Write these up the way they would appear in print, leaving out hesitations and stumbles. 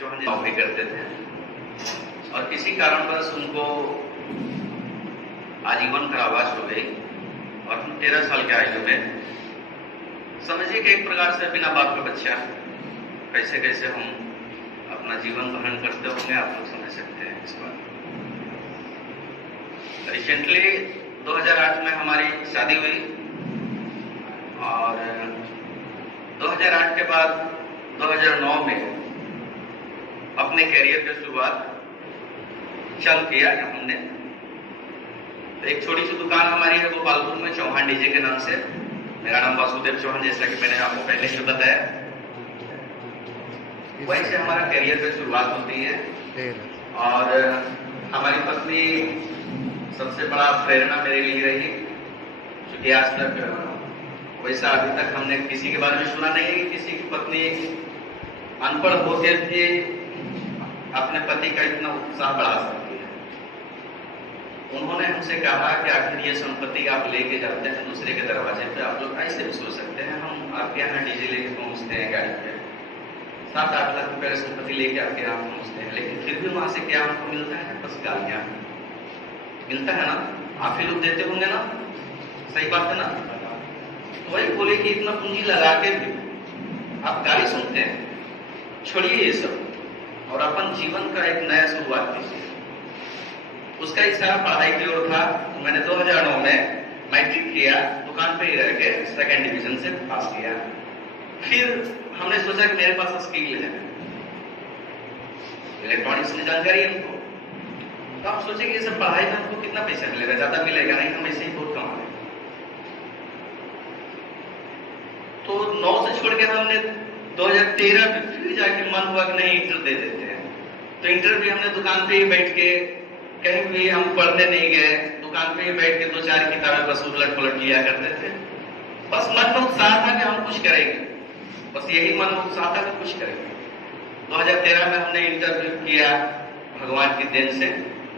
चौहान नौकरी करते थे और किसी कारणवश उनको आजीवन कारावास हो गई और 13 साल के आयु में समझिए कि एक प्रकार से बिना बाप का बच्चा कैसे कैसे हम अपना जीवन ग्रहण करते होंगे, आप लोग समझ सकते हैं इस बात। रिसेंटली 2008 में हमारी शादी हुई और 2008 के बाद 2009 में अपने कैरियर की शुरुआत चालू किया हमने। तो एक छोटी सी दुकान हमारी है गोपालपुर में, चौहान डीजे के नाम से। मेरा नाम वासुदेव चौहान, जैसा कि मैंने आपको पहले ही बताया। वहीं से हमारा कैरियर की शुरुआत होती है और हमारी पत्नी सबसे बड़ा प्रेरणा मेरे लिए रही, क्योंकि आज तक वैसा अभी तक हमने किसी के बारे में सुना नहीं है कि किसी की पत्नी अनपढ़ होते थे अपने पति का इतना उत्साह बढ़ा सकती है। उन्होंने हमसे कहा कि आखिर ये संपत्ति आप लेके जाते हैं दूसरे के दरवाजे पे, आप लोग ऐसे भी सोच सकते हैं हम आपके यहाँ डीजे लेके पहुंचते हैं गाड़ी पे, 7-8 लाख रुपए की संपत्ति लेके आपके यहाँ पहुंचते हैं, लेकिन फिर भी वहां से क्या हमको मिलता है? बस गालियां मिलता है ना। आप ही लोग देते होंगे ना, सही बात है ना। तो वही बोले कि इतना पूंजी लगा के भी आप गाली सुनते हैं, छोड़िए ये सब और अपन जीवन का एक नया शुरुआत कीजिए। उसका इशारा पढ़ाई की ओर था। तो मैंने 2009 में मैट्रिक किया, दुकान पे ही रह के 2nd डिवीजन से पास किया। फिर हमने सोचा कि मेरे पास स्किल है, इलेक्ट्रॉनिक्स में जानकारी है हमको, तो आप सोचे कि ये सब पढ़ाई में हमको कितना पैसा मिलेगा, ज्यादा मिलेगा नहीं, हम ऐसे ही बहुत कमा लेंगे। तो 9 से छोड़ के हमने 2013 में फिर जाके मन हुआ कि नहीं इंटर दे देते हैं। तो इंटर भी हमने दुकान पे ही बैठ के, कहीं भी हम पढ़ने नहीं गए, दुकान पे ही बैठ के 2-4 किताबें बस उलट पलट लिया करते थे। बस मन में उत्साह था कि हम कुछ करेंगे, बस यही मन में उत्साह था कि कुछ करेंगे। 2013 में हमने इंटरव्यू किया, भगवान की देन से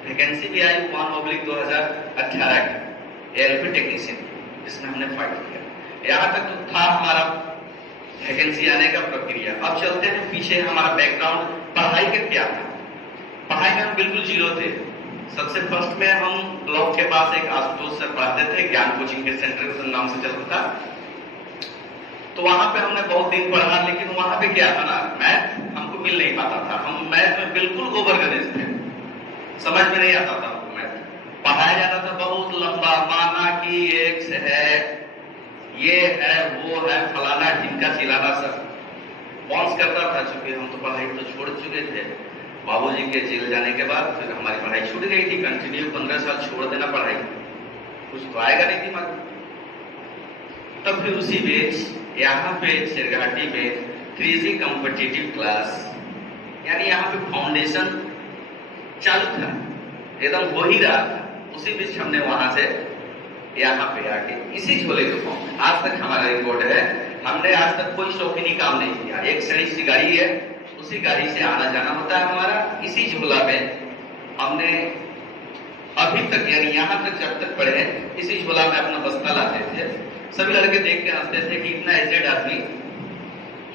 वैकेंसी भी आई 1/2018 की एलपी टेक्नीशियन, जिसमें हमने फाइट किया। यहाँ तक तो था हमारा वैकेंसी आने का प्रक्रिया। अब चलते हैं पीछे, हमारा बैकग्राउंड पढ़ाई का क्या था। पढ़ाई में हम बिल्कुल जीरो थे। सबसे फर्स्ट में हम ब्लॉक के पास एक आशुतोष सर पढ़ाते थे, ज्ञान कोचिंग के सेंटर के नाम से चलता था। तो वहां पे हमने बहुत दिन पढ़ा, लेकिन वहां पे क्या था ना, मैथ हमको मिल नहीं पाता था। हम मैथ में बिल्कुल गोबर गणेश थे, समझ में नहीं आता था हमको मैथ। पढ़ाया जाता था बहुत लंबा, माना कि एक्स है, ये है, वो है, फलाना ढिमका चिलाना सब बाउंस करता था। चूंकि हम तो पढ़ाई तो छोड़ चुके थे बाबूजी के जेल जाने के बाद, फिर हमारी पढ़ाई छूट गई थी। कंटिन्यू 15 साल छोड़ देना पढ़ाई, कुछ तो आएगा नहीं दिमाग। तब फिर उसी बीच यहाँ पे सिरघाटी में 3G कॉम्पिटिटिव क्लास, यानी यहाँ पे फाउंडेशन चालू था, एकदम हो ही रहा था। उसी बीच हमने वहां से यहाँ पे आके इसी झोले को पहुंचे। आज तक हमारा रिकॉर्ड है, हमने आज तक कोई शौकीनी काम नहीं किया। एक सड़ी सी गाड़ी है, उसी गाड़ी से आना जाना होता है हमारा। इसी झोला में हमने अभी तक, यानी यहाँ तक जब तक पढ़े, इसी झोला में अपना बस्ता लाते थे। सभी लड़के देख के हंसते थे कि इतना एजेड आदमी,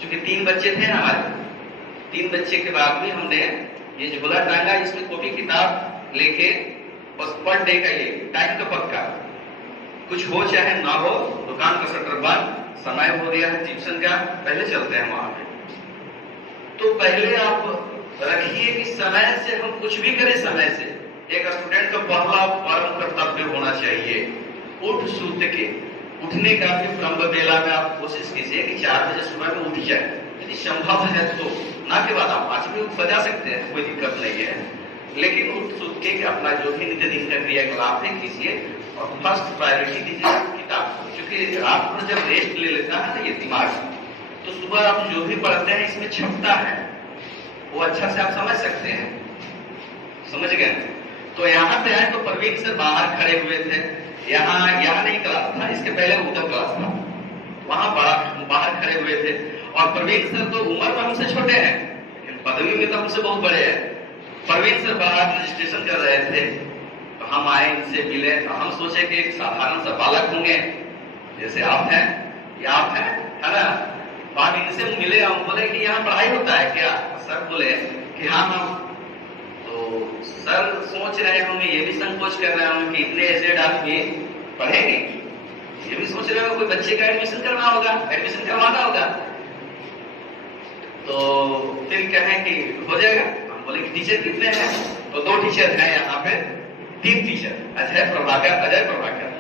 चूंकि 3 बच्चे थे हमारे, 3 बच्चे के बाद भी हमने ये झोला टांगा, इसमें कॉपी किताब लेके बस पर डे का ये टाइम का पक्का, कुछ हो चाहे ना हो, दुकान का शटर बंद, समय हो गया है ट्यूशन का, पहले चलते हैं वहां पे। तो पहले आप रखिए कि समय से हम कुछ भी करें, समय से एक स्टूडेंट का पहला परम कर्तव्य होना चाहिए उठ सूत के। उठने का भी ब्रह्म बेला में आप कोशिश कीजिए कि 4 बजे सुबह में उठ जाए, यदि संभव है तो। ना के बाद आप 5 बजे बजा सकते हैं, कोई दिक्कत नहीं है, लेकिन उठ सूत के अपना जो भी नित्य दिन का क्रियाकलाप है कीजिए और फर्स्ट प्रायोरिटी दीजिए किताब को। क्योंकि रात में जब रेस्ट ले लेता है ना ये दिमाग, तो सुबह आप जो भी पढ़ते हैं इसमें छपता है, वो अच्छा से आप समझ सकते हैं, समझ गए। तो यहाँ पे आए तो प्रवीण सर बाहर खड़े हुए थे। यहाँ नहीं क्लास था, इसके पहले उत्तम क्लास था, वहां बाहर खड़े हुए थे। और प्रवीण सर तो उम्र में हमसे छोटे हैं, लेकिन पदवी में तो हमसे बहुत बड़े हैं। प्रवीण सर बाहर रजिस्ट्रेशन कर रहे थे, तो हम आए, इनसे मिले। तो हम सोचे कि एक साधारण सा बालक होंगे, जैसे आप हैं, ये आप हैं, है ना। तो हम इनसे मिले, हम बोले कि यहाँ पढ़ाई होता है क्या? सर बोले कि हाँ हाँ। तो सर सोच रहे होंगे, ये भी संकोच कर रहे होंगे कि इतने एजेड आदमी पढ़ेंगे, ये भी सोच रहे हो कोई बच्चे का एडमिशन करना होगा, एडमिशन करवाना होगा। तो फिर कहें कि हो जाएगा। हम बोले कि टीचर कितने हैं? तो 2 टीचर हैं यहाँ पे, 3 टीचर, अजय प्रभाकर,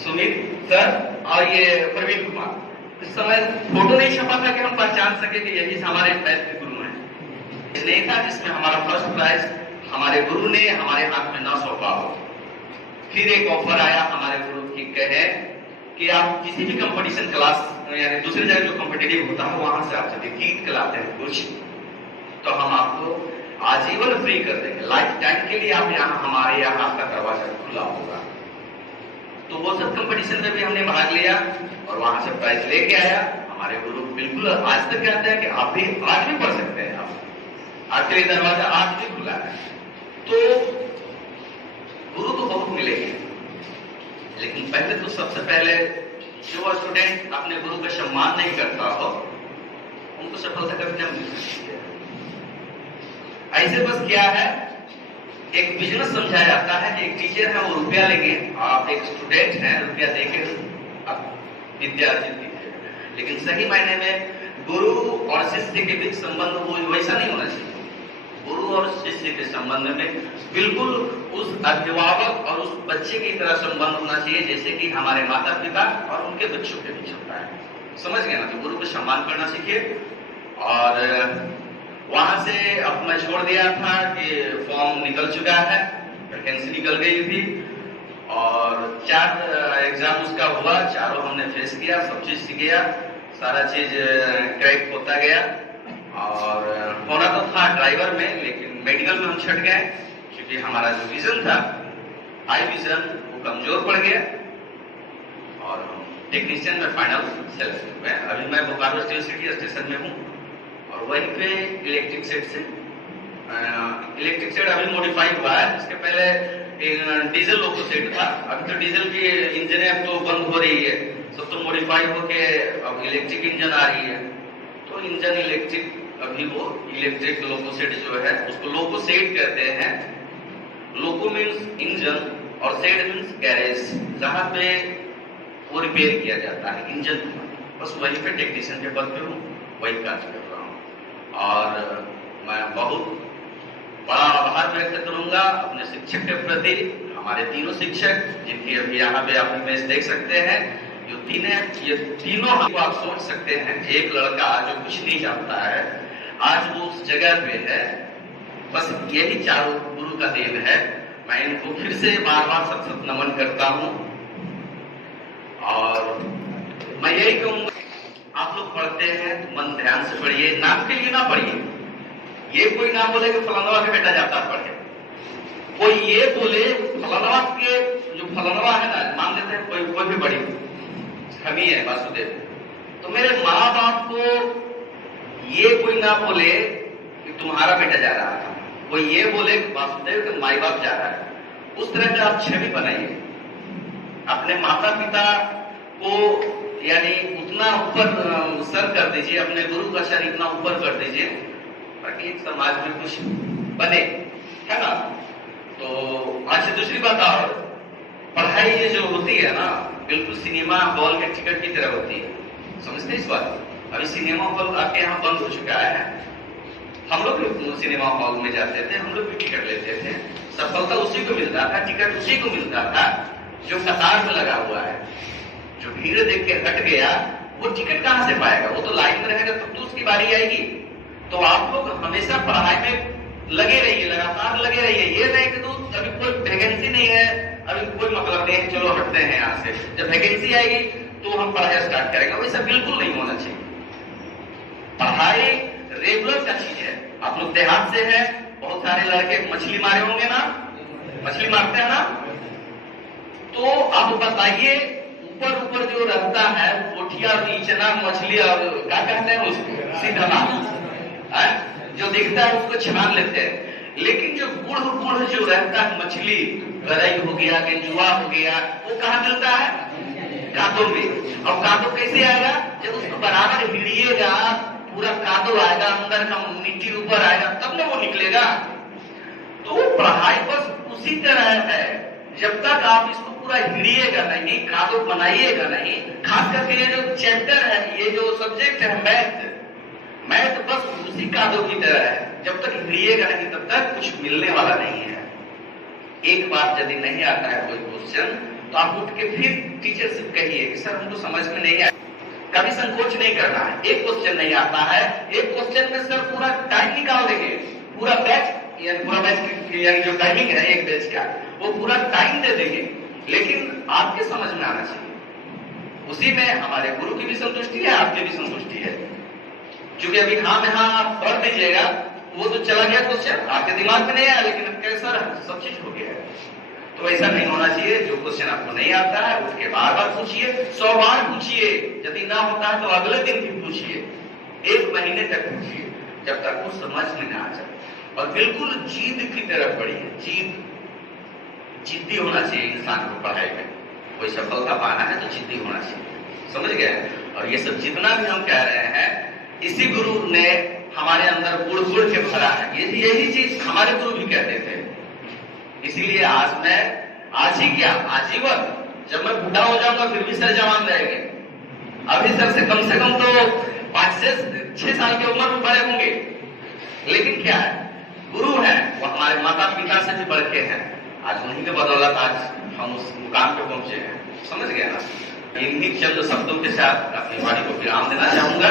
सुमित सर और ये प्रवीण कुमार। इस समय फोटो नहीं छपा था कि हम पहचान सके कि यही हमारे बैच के गुरु हैं। इसलिए था जिसमें हमारा फर्स्ट प्राइज हमारे गुरु ने हमारे हाथ में ना सौंपा हो। फिर एक ऑफर आया हमारे गुरु की, कहे कि आप किसी भी कंपटीशन क्लास यानी दूसरी जगह जो कॉम्पिटिटिव होता है वहां से आप यदि जीत के लाते हैं कुछ, तो हम आपको आजीवन फ्री कर देंगे, लाइफ टाइम के लिए आप यहाँ हमारे यहाँ आपका दरवाजा खुला होगा। तो वो सब कंपटीशन में भी हमने भाग लिया और वहां से प्राइज लेके आया। हमारे गुरु बिल्कुल आज तक कहते हैं कि आप भी आज भी पढ़ सकते हैं, आपके लिए दरवाजा आज भी खुला है। तो गुरु तो बहुत मिलेंगे, लेकिन पहले तो सबसे पहले जो स्टूडेंट अपने गुरु का सम्मान नहीं करता हो उनको सफलता कभी नहीं मिल सकती है। ऐसे बस क्या है, एक बिजनेस समझाया जाता है कि एक टीचर है वो रुपया लेंगे, आप एक स्टूडेंट हैं रुपया देके आप विद्या अर्जित कीजिए। लेकिन सही मायने में गुरु और शिष्य के बीच संबंध वो वैसा नहीं होना चाहिए। गुरु और शिष्य के संबंध में बिल्कुल उस अभिभावक और उस बच्चे की तरह संबंध होना चाहिए जैसे कि हमारे माता पिता और उनके बच्चों के बीच होता है। समझ गए ना? तो गुरु को सम्मान करना सीखिए। और वहां से अब मैं छोड़ दिया था कि फॉर्म निकल चुका है, वैकेंसी निकल गई थी और 4 एग्जाम उसका हुआ, चारों हमने फेस किया, सब चीज सीख गया, सारा चीज क्रैक होता गया। और होना तो था ड्राइवर में, लेकिन मेडिकल में हम छट गए क्योंकि हमारा जो विजन था, हाई विजन, वो कमजोर पड़ गया और टेक्नीशियन में फाइनल सेलेक्ट हुए। अभी मैं बोकारो स्टील सिटी स्टेशन में हूँ और वहीं पे इलेक्ट्रिक सेट अभी मॉडिफाई हुआ है। इसके पहले डीजल लोको सेट था, अभी तो डीजल की इंजन अब तो बंद हो रही है, सब तो मॉडिफाई होके अब इलेक्ट्रिक इंजन आ रही है। तो इंजन इलेक्ट्रिक, अभी वो इलेक्ट्रिक लोको सेट जो है उसको लोको सेट कहते हैं। लोको मीन्स इंजन और सेट मीन्स गैरेज, जहां पे वो रिपेयर किया जाता है इंजन। बस वहीं पे टेक्नीशियन के पद पे हूँ, वही कार्य कर रहा हूँ। और मैं बहुत बड़ा आभार व्यक्त करूंगा अपने शिक्षक के प्रति, हमारे तीनों शिक्षक जिनकी अभी यहाँ पे आप इमेज देख सकते हैं। ये तीनों आप सोच सकते हैं, एक लड़का जो कुछ नहीं जानता है आज वो उस जगह पे है, बस यही चारों गुरु का देन है। मैं इनको फिर से बार बार सत नमन करता हूँ। और मैं यही कहूंगा, आप लोग पढ़ते हैं मन ध्यान से पढ़िए, नाम के लिए ना पढ़िए। ये कोई ना बोले कि फलानवा के बेटा जाता पढ़े, कोई ये बोले फलानवा के जो फलानवा है ना, मान लेते हैं कोई भी बड़ी हमी है वासुदेव, तो मेरे माँ बाप को ये कोई ना बोले कि तुम्हारा बेटा जा रहा था, कोई ये बोले वासुदेव के माई बाप जा रहा है। उस तरह का आप छवि बनाइए अपने माता पिता को, यानी उतना ऊपर सर कर दीजिए, अपने गुरु का सर इतना ऊपर कर दीजिए ताकि एक समाज में कुछ बने, है ना। तो अच्छा, दूसरी बात और, पढ़ाई ये जो होती है ना बिल्कुल सिनेमा हॉल के टिकट की तरह होती है, समझते इस बात। अभी सिनेमा हॉल आपके यहाँ बंद हो चुका है, हम लोग भी सिनेमा हॉल में जाते थे, हम लोग भी टिकट लेते थे, सफलता उसी को मिलता था, टिकट उसी को मिलता था जो कतार में लगा हुआ है। जो भीड़ देख के हट गया वो टिकट कहां से पाएगा? वो तो लाइन में रहेगा तब तो उसकी बारी आएगी। तो आप लोग हमेशा पढ़ाई में लगे रहिए, लगातार लगे रहिए। ये नहीं कि तो अभी कोई वैकेंसी नहीं है, अभी कोई मतलब नहीं है, चलो हटते हैं यहाँ से, जब वैकेंसी आएगी तो हम पढ़ाई स्टार्ट करेंगे। वैसा बिल्कुल नहीं होना चाहिए। पढ़ाई रेगुलर का चीज है। आप लोग देहात से हैं, बहुत सारे लड़के मछली मारे होंगे ना, मछली मारते हैं ना, तो आप बताइए ऊपर ऊपर जो रहता है पोठिया, नीचना मछली और क्या कहते हैं उसको, सीधा जो दिखता है उसको छान लेते हैं। लेकिन जो गुड़ जो रहता है मछली, गरई हो गया, गेंजुआ हो गया, वो कहाँ मिलता है? कादो में। और कादो कैसे आएगा? जब उसको बराबर हिड़िएगा, पूरा कादो आएगा, अंदर का मिट्टी ऊपर आएगा, तब ना वो निकलेगा। तो पढ़ाई बस उसी तरह है, जब तक आप इसको पूरा हिड़िएगा नहीं, कादो बनाइएगा नहीं। खास करके ये जो चैप्टर है, ये जो सब्जेक्ट है मैथ बस उसी कादो की तरह है, जब तक हिड़िएगा नहीं तब तक कुछ मिलने वाला नहीं है। एक बार यदि नहीं आता है कोई क्वेश्चन तो आप उठ के फिर टीचर से कहिए कि सर हमको समझ में नहीं आया। कभी संकोच नहीं करना है। एक क्वेश्चन नहीं आता है, एक क्वेश्चन में सर पूरा टाइम निकाल देंगे, पूरा बैच यानी जो टाइमिंग है एक बैच का, वो पूरा टाइम दे देंगे, लेकिन आपके समझ में आना चाहिए। उसी में हमारे गुरु की भी संतुष्टि है, आपकी भी संतुष्टि है। क्योंकि अभी हाँ में हाँ आप पढ़ दीजिएगा, वो तो चला गया क्वेश्चन, आपके दिमाग में नहीं आया, लेकिन अब कैसा सब चीज हो गया है। तो ऐसा नहीं होना चाहिए। जो क्वेश्चन आपको नहीं आता है उसके बार बार पूछिए, 100 बार पूछिए, यदि ना होता है तो अगले दिन भी पूछिए, 1 महीने तक पूछिए, जब तक वो समझ में ना आ जाए। और बिल्कुल जिद की तरफ बढ़िए। जिद्दी होना चाहिए इंसान को पढ़ाई में। कोई सफलता पाना है तो जिद्दी होना चाहिए, समझ गए? और ये सब जितना भी हम कह रहे हैं, इसी गुरु ने हमारे अंदर गुड़ के भरा है। यही चीज हमारे गुरु भी कहते थे। इसीलिए आज ही क्या, आजीवन, जब मैं बूढ़ा हो जाऊंगा फिर भी सर जवान रहेंगे। अभी सर से कम तो 5 से 6 साल की उम्र में बड़े होंगे, लेकिन क्या है, गुरु है वो हमारे माता पिता से भी बढ़ के हैं। आज उन्हीं के बदौलत आज हम उस मुकाम पे पहुंचे हैं, समझ गए ना? इन्हीं चंद शब्दों के साथ अपनी वाणी को विराम देना चाहूंगा।